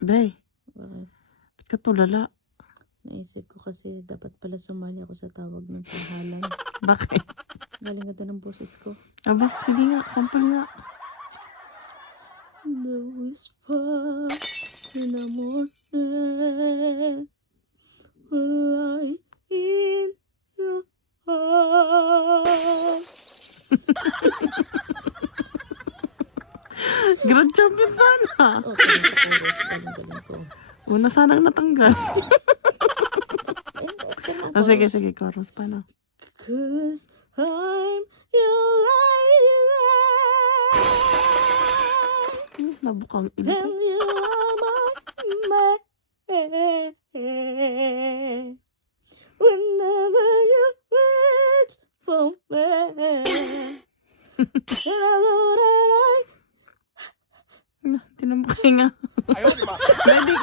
Bay, Bakit? ba't ka tulala? Naisip ko kasi dapat pala sumali ako sa tawag ng tanghalan. Bakit? Galing ganda ng boses ko. Aba, sige nga, sample nga. The whisper in the morning will lie in your heart. Grand champion sana. Oh, galing sa chorus. Galing ko. Una sanang natanggal. Okay lang, Ah, sige, chorus. sige, chorus. Paano? 'Cause I'm your light Nabukang and ilip. you are my man. Whenever you reach for me, and I know that Tinamukay nga. Ayaw, di ba? Ready?